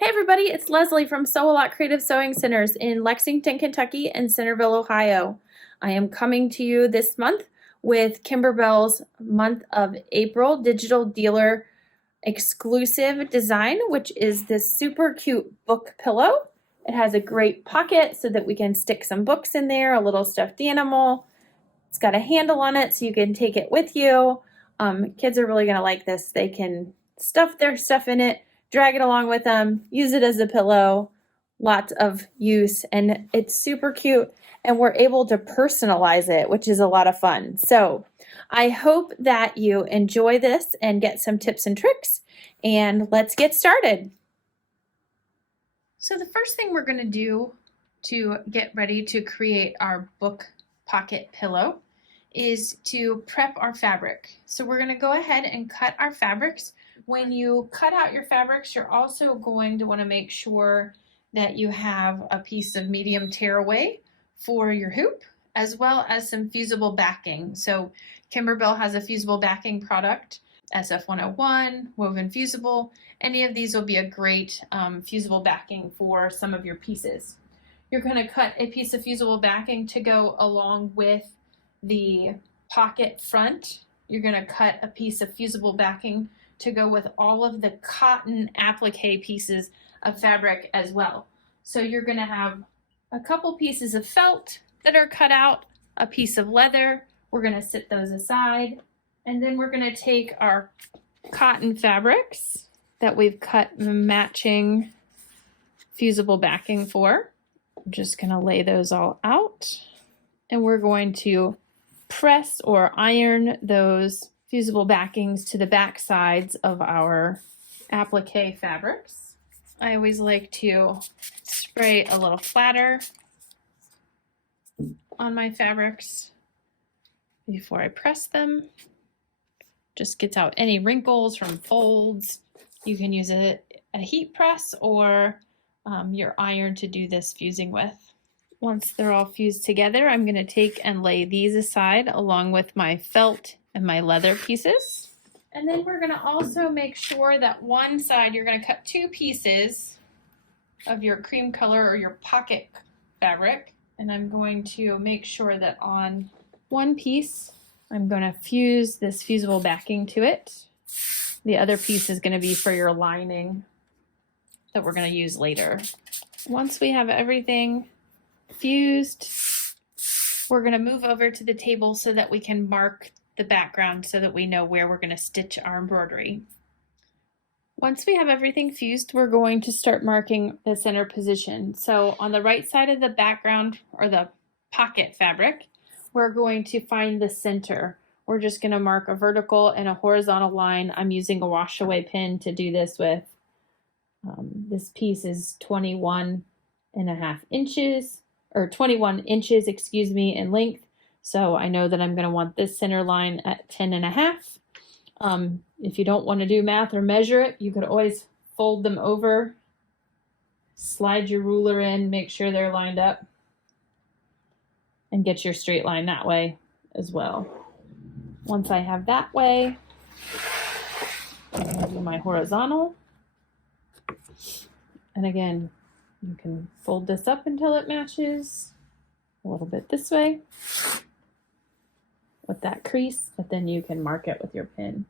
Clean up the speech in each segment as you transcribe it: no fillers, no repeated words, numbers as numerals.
Hey everybody, it's Leslie from Sew A Lot Creative Sewing Centers in Lexington, Kentucky and Centerville, Ohio. I am coming to you this month with Kimberbell's month of April digital dealer exclusive design, which is this super cute book pillow. It has a great pocket so that we can stick some books in there, a little stuffed animal. It's got a handle on it so you can take it with you. Kids are really gonna like this. They can stuff their stuff in it, drag it along with them, use it as a pillow, lots of use, and it's super cute, and we're able to personalize it, which is a lot of fun. So I hope that you enjoy this and get some tips and tricks, and let's get started. So the first thing we're going to do to get ready to create our book pocket pillow is to prep our fabric. So we're going to go ahead and cut our fabrics. When you cut out your fabrics, you're also going to want to make sure that you have a piece of medium tearaway for your hoop, as well as some fusible backing. So Kimberbell has a fusible backing product, SF101, woven fusible. Any of these will be a great fusible backing for some of your pieces. You're going to cut a piece of fusible backing to go along with the pocket front. You're going to cut a piece of fusible backing to go with all of the cotton applique pieces of fabric as well. So you're going to have a couple pieces of felt that are cut out, a piece of leather. We're going to set those aside, and then we're going to take our cotton fabrics that we've cut matching fusible backing for. I'm just going to lay those all out, and we're going to press or iron those fusible backings to the back sides of our applique fabrics. I always like to spray a little flatter on my fabrics before I press them. Just gets out any wrinkles from folds. You can use a heat press or your iron to do this fusing with. Once they're all fused together, I'm going to take and lay these aside along with my felt and my leather pieces. And then we're going to also make sure that one side, you're going to cut two pieces of your cream color or your pocket fabric. And I'm going to make sure that on one piece, I'm going to fuse this fusible backing to it. The other piece is going to be for your lining that we're going to use later. Once we have everything fused, we're going to move over to the table so that we can mark the background so that we know where we're going to stitch our embroidery. Once we have everything fused, we're going to start marking the center position. So on the right side of the background or the pocket fabric, we're going to find the center. We're just going to mark a vertical and a horizontal line. I'm using a wash away pin to do this with. This piece is 21.5 inches, or 21 inches, excuse me, in length. So I know that I'm going to want this center line at 10.5. If you don't want to do math or measure it, you could always fold them over, slide your ruler in, make sure they're lined up, and get your straight line that way as well. Once I have that way, I'm going to do my horizontal. And again, you can fold this up until it matches a little bit this way with that crease, but then you can mark it with your pin.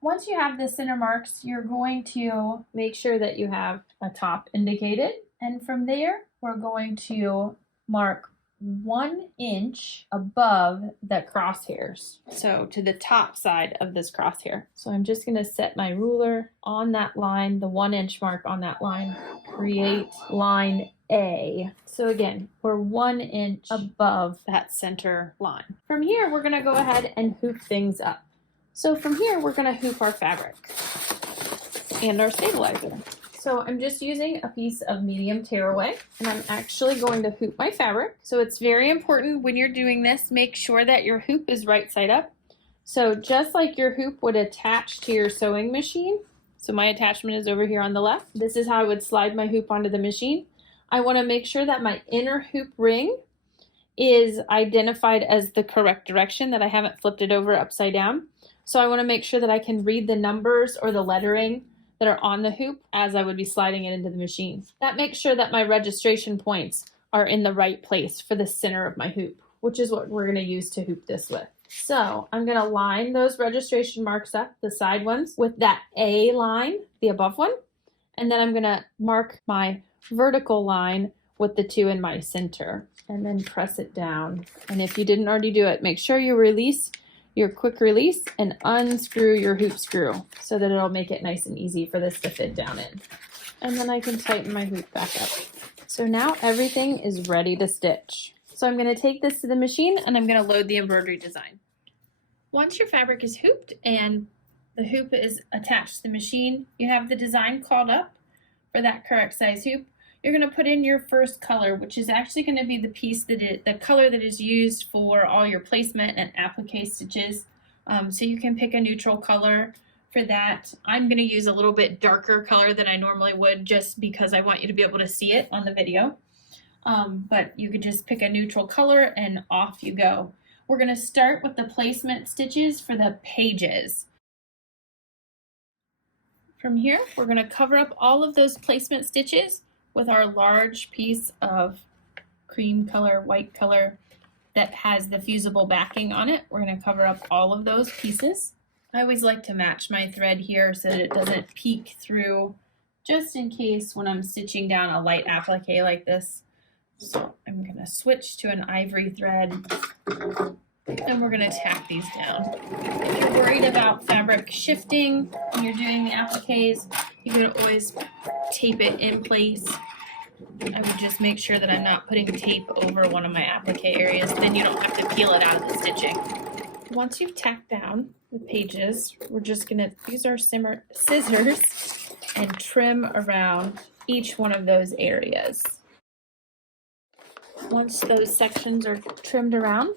Once you have the center marks, you're going to make sure that you have a top indicated. And from there, we're going to mark 1 inch above the crosshairs. So to the top side of this crosshair. So I'm just going to set my ruler on that line, the 1 inch mark on that line, create line A. So again, we're 1 inch above that center line. From here, we're going to go ahead and hoop things up. So from here, we're going to hoop our fabric and our stabilizer. So I'm just using a piece of medium tearaway, and I'm actually going to hoop my fabric. So it's very important when you're doing this, make sure that your hoop is right side up. So just like your hoop would attach to your sewing machine, so my attachment is over here on the left. This is how I would slide my hoop onto the machine. I want to make sure that my inner hoop ring is identified as the correct direction, that I haven't flipped it over upside down. So I want to make sure that I can read the numbers or the lettering that are on the hoop as I would be sliding it into the machine. That makes sure that my registration points are in the right place for the center of my hoop, which is what we're going to use to hoop this with. So I'm going to line those registration marks up, the side ones, with that A line, the above one, and then I'm going to mark my vertical line with the 2 in my center, and then press it down. And if you didn't already do it, make sure you release your quick release and unscrew your hoop screw so that it'll make it nice and easy for this to fit down in. And then I can tighten my hoop back up. So now everything is ready to stitch. So I'm going to take this to the machine and I'm going to load the embroidery design. Once your fabric is hooped and the hoop is attached to the machine, you have the design called up for that correct size hoop. You're going to put in your first color, which is actually going to be the piece that the color that is used for all your placement and applique stitches. So you can pick a neutral color for that. I'm going to use a little bit darker color than I normally would just because I want you to be able to see it on the video. But you could just pick a neutral color and off you go. We're going to start with the placement stitches for the pages. From here, we're going to cover up all of those placement stitches with our large piece of cream color, white color that has the fusible backing on it. We're going to cover up all of those pieces. I always like to match my thread here so that it doesn't peek through, just in case when I'm stitching down a light applique like this. So I'm going to switch to an ivory thread and we're going to tack these down. If you're worried about fabric shifting when you're doing the appliques, you can always tape it in place. I would just make sure that I'm not putting tape over one of my applique areas, then you don't have to peel it out of the stitching. Once you've tacked down the pages, we're just going to use our scissors and trim around each one of those areas. Once those sections are trimmed around,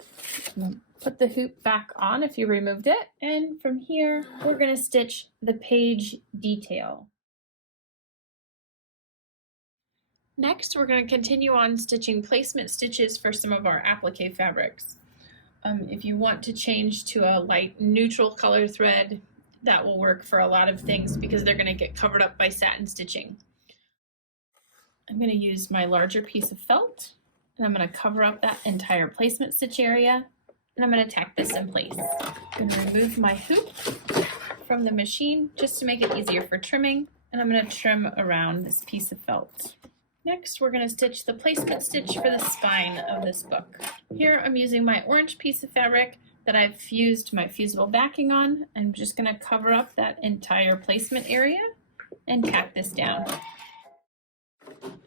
put the hoop back on if you removed it, and from here we're going to stitch the page detail. Next, we're going to continue on stitching placement stitches for some of our applique fabrics. If you want to change to a light neutral color thread, that will work for a lot of things because they're going to get covered up by satin stitching. I'm going to use my larger piece of felt and I'm going to cover up that entire placement stitch area and I'm going to tack this in place. I'm going to remove my hoop from the machine just to make it easier for trimming, and I'm going to trim around this piece of felt. Next, we're going to stitch the placement stitch for the spine of this book. Here I'm using my orange piece of fabric that I've fused my fusible backing on. I'm just going to cover up that entire placement area and tack this down.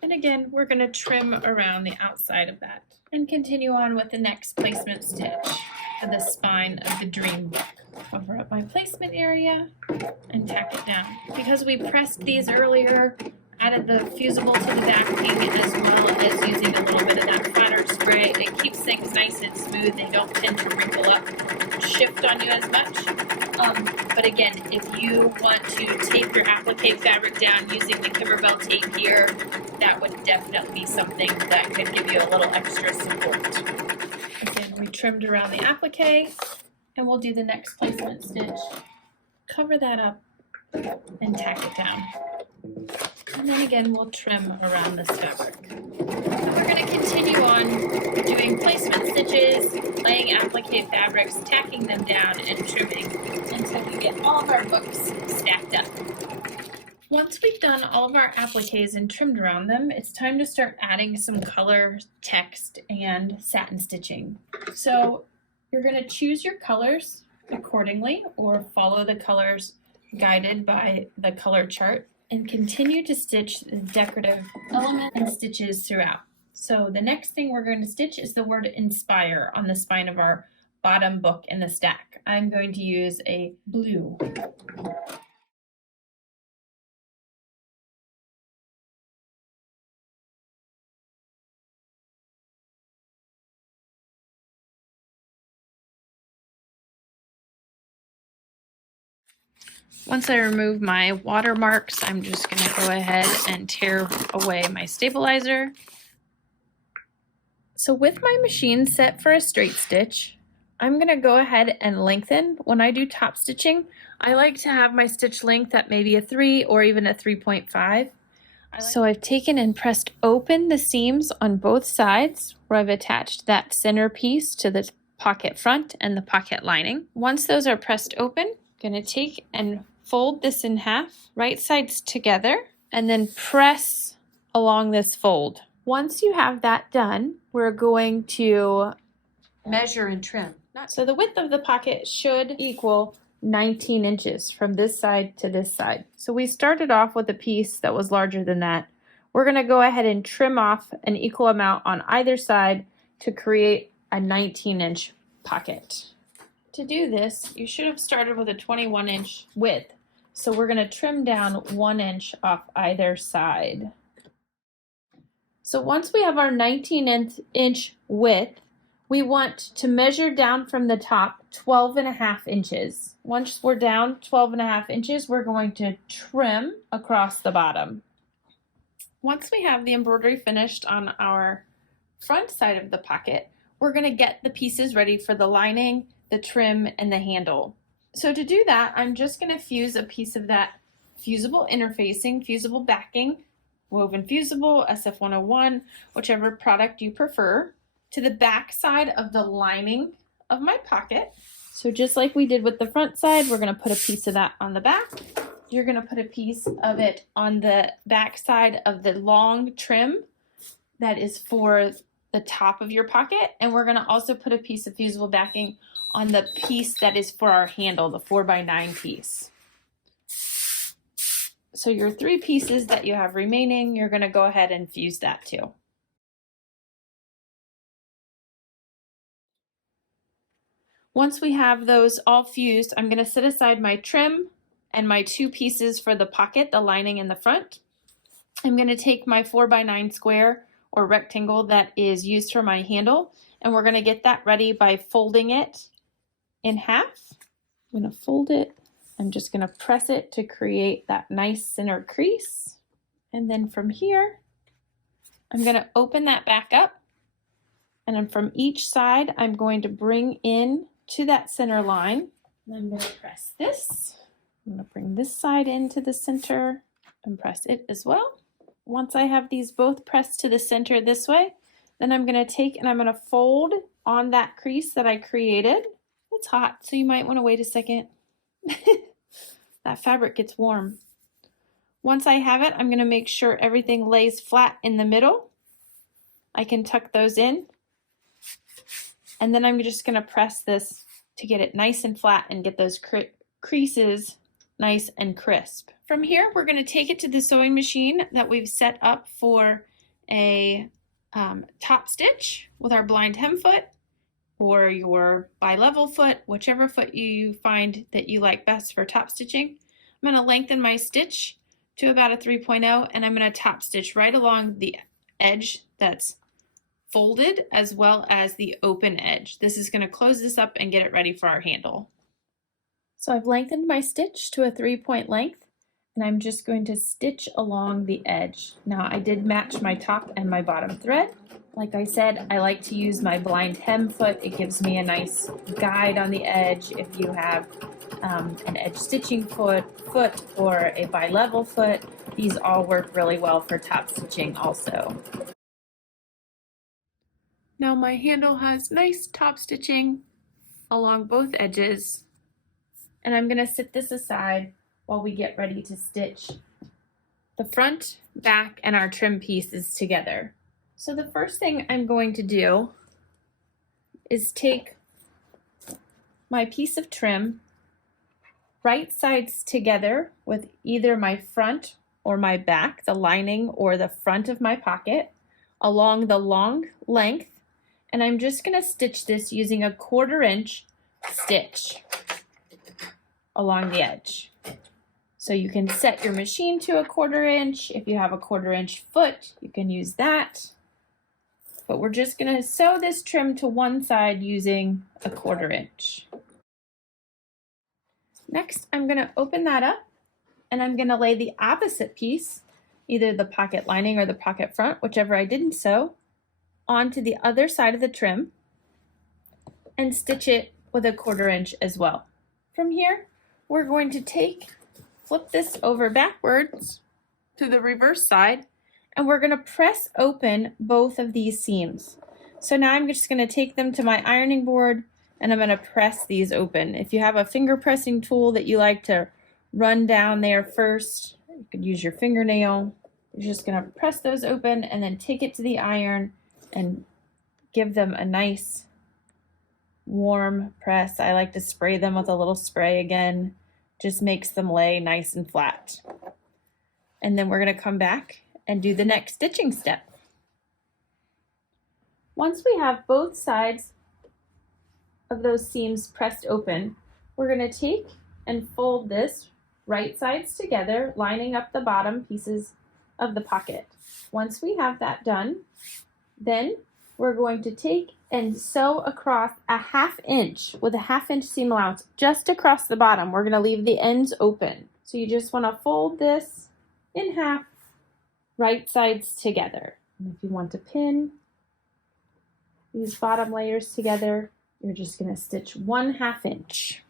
And again, we're going to trim around the outside of that and continue on with the next placement stitch for the spine of the dream book. Cover up my placement area and tack it down. Because we pressed these earlier, added the fusible to the backing as well as using a little bit of that flatter spray, it keeps things nice and smooth. They don't tend to wrinkle up and shift on you as much. But again, if you want to tape your applique fabric down using the Kimberbell tape here, that would definitely be something that could give you a little extra support. Again, we trimmed around the applique and we'll do the next placement stitch. Cover that up and tack it down. And then again, we'll trim around this fabric. And we're going to continue on doing placement stitches, laying applique fabrics, tacking them down, and trimming until we get all of our books stacked up. Once we've done all of our appliques and trimmed around them, it's time to start adding some color, text, and satin stitching. So you're going to choose your colors accordingly or follow the colors guided by the color chart and continue to stitch the decorative element and stitches throughout. So the next thing we're going to stitch is the word inspire on the spine of our bottom book in the stack. I'm going to use a blue. Once I remove my watermarks, I'm just going to go ahead and tear away my stabilizer. So with my machine set for a straight stitch, I'm going to go ahead and lengthen. When I do top stitching, I like to have my stitch length at maybe a 3 or even a 3.5. So I've taken and pressed open the seams on both sides where I've attached that center piece to the pocket front and the pocket lining. Once those are pressed open, I'm going to take and fold this in half, right sides together, and then press along this fold. Once you have that done, we're going to measure and trim. So the width of the pocket should equal 19 inches from this side to this side. So we started off with a piece that was larger than that. We're going to go ahead and trim off an equal amount on either side to create a 19-inch pocket. To do this, you should have started with a 21-inch width. So we're going to trim down 1 inch off either side. So once we have our 19-inch width, we want to measure down from the top 12.5 inches. Once we're down 12.5 inches, we're going to trim across the bottom. Once we have the embroidery finished on our front side of the pocket, we're going to get the pieces ready for the lining, the trim, and the handle. So to do that, I'm just going to fuse a piece of that fusible interfacing, fusible backing, woven fusible, SF101, whichever product you prefer, to the back side of the lining of my pocket. So just like we did with the front side, we're going to put a piece of that on the back. You're going to put a piece of it on the back side of the long trim that is for the top of your pocket. And we're going to also put a piece of fusible backing on the piece that is for our handle, the 4x9 piece. So your 3 pieces that you have remaining, you're going to go ahead and fuse that too. Once we have those all fused, I'm going to set aside my trim and my 2 pieces for the pocket, the lining in the front. I'm going to take my 4x9 square or rectangle that is used for my handle, and we're going to get that ready by folding it in half. I'm going to fold it. I'm just going to press it to create that nice center crease. And then from here, I'm going to open that back up. And then from each side, I'm going to bring in to that center line. And I'm going to press this. I'm going to bring this side into the center and press it as well. Once I have these both pressed to the center this way, then I'm going to take and I'm going to fold on that crease that I created. It's hot, so you might want to wait a second. That fabric gets warm. Once I have it, I'm going to make sure everything lays flat in the middle. I can tuck those in. And then I'm just going to press this to get it nice and flat and get those creases nice and crisp. From here, we're going to take it to the sewing machine that we've set up for a top stitch with our blind hem foot or your bi-level foot, whichever foot you find that you like best for top stitching. I'm going to lengthen my stitch to about a 3.0 and I'm going to top stitch right along the edge that's folded as well as the open edge. This is going to close this up and get it ready for our handle. So I've lengthened my stitch to a 3-point length and I'm just going to stitch along the edge. Now I did match my top and my bottom thread. Like I said, I like to use my blind hem foot. It gives me a nice guide on the edge. If you have an edge stitching foot or a bi-level foot, these all work really well for top stitching also. Now my handle has nice top stitching along both edges, and I'm going to set this aside while we get ready to stitch the front, back, and our trim pieces together. So the first thing I'm going to do is take my piece of trim, right sides together with either my front or my back, the lining or the front of my pocket, along the long length, and I'm just going to stitch this using a 1/4 inch stitch along the edge. So you can set your machine to a 1/4 inch. If you have a 1/4 inch foot, you can use that. But we're just going to sew this trim to one side using a 1/4 inch. Next, I'm going to open that up and I'm going to lay the opposite piece, either the pocket lining or the pocket front, whichever I didn't sew, onto the other side of the trim. and stitch it with a 1/4 inch as well. From here, we're going to flip this over backwards to the reverse side, and we're going to press open both of these seams. So now I'm just going to take them to my ironing board and I'm going to press these open. If you have a finger pressing tool that you like to run down there first, you could use your fingernail. You're just going to press those open and then take it to the iron and give them a nice warm press. I like to spray them with a little spray again. Just makes them lay nice and flat. And then we're going to come back and do the next stitching step. Once we have both sides of those seams pressed open, we're going to take and fold this right sides together, lining up the bottom pieces of the pocket. Once we have that done, then we're going to take and sew across a 1/2 inch with a 1/2 inch seam allowance just across the bottom. We're going to leave the ends open. So you just want to fold this in half, right sides together. And if you want to pin these bottom layers together, you're just going to stitch 1/2 inch.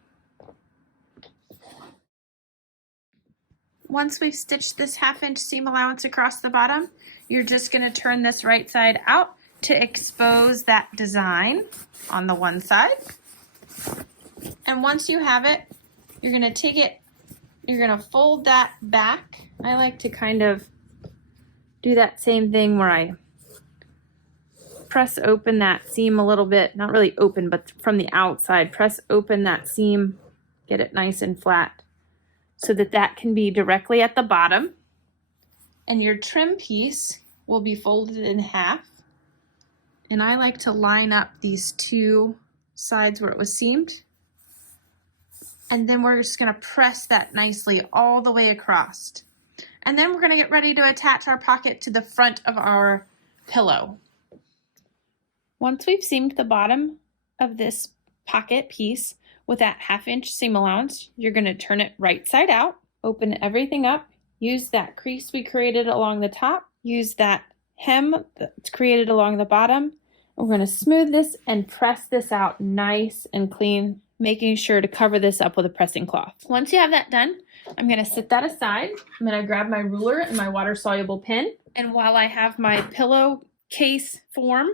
Once we've stitched this 1/2 inch seam allowance across the bottom, you're just going to turn this right side out to expose that design on the one side. And once you have it, you're going to take it, you're going to fold that back. I like to kind of do that same thing where I press open that seam a little bit, not really open, but from the outside, press open that seam, get it nice and flat so that that can be directly at the bottom. And your trim piece will be folded in half. And I like to line up these two sides where it was seamed. And then we're just going to press that nicely all the way across. And then we're going to get ready to attach our pocket to the front of our pillow. Once we've seamed the bottom of this pocket piece with that 1/2 inch seam allowance, you're going to turn it right side out, open everything up, use that crease we created along the top, use that hem that's created along the bottom. We're going to smooth this and press this out nice and clean, making sure to cover this up with a pressing cloth. Once you have that done, I'm going to set that aside. I'm going to grab my ruler and my water-soluble pen. And while I have my pillowcase form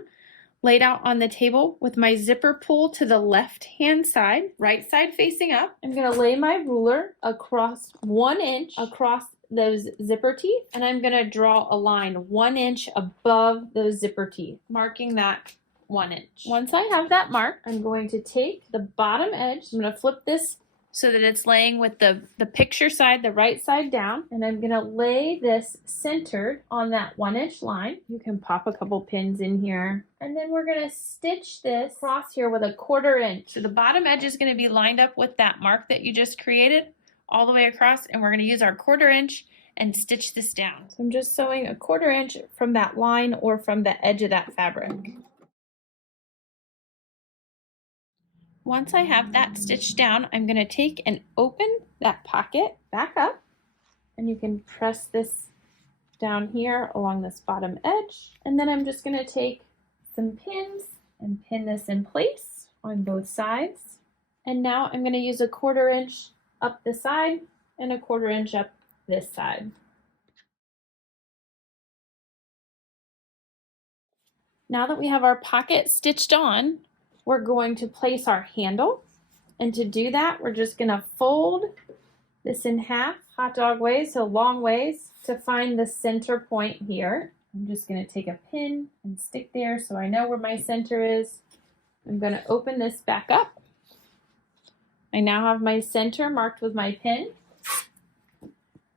laid out on the table with my zipper pull to the left-hand side, right side facing up, I'm going to lay my ruler across 1 inch across those zipper teeth, and I'm going to draw a line 1 inch above those zipper teeth, marking that 1 inch. Once I have that mark, I'm going to take the bottom edge, I'm going to flip this so that it's laying with the picture side, the right side down, and I'm going to lay this centered on that 1 inch line. You can pop a couple pins in here, and then we're going to stitch this across here with a 1/4 inch. So the bottom edge is going to be lined up with that mark that you just created all the way across, and we're going to use our 1/4 inch and stitch this down. So I'm just sewing a 1/4 inch from that line or from the edge of that fabric. Once I have that stitched down, I'm going to take and open that pocket back up, and you can press this down here along this bottom edge, and then I'm just going to take some pins and pin this in place on both sides. And now I'm going to use a 1/4 inch up the side and a 1/4 inch up this side. Now that we have our pocket stitched on, we're going to place our handle, and to do that we're just going to fold this in half, hot dog ways, so long ways, to find the center point here. I'm just going to take a pin and stick there so I know where my center is. I'm going to open this back up. I now have my center marked with my pin,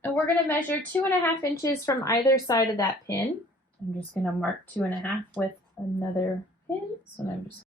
and we're going to measure 2.5 inches from either side of that pin. I'm just going to mark 2.5 with another pin, so I'm just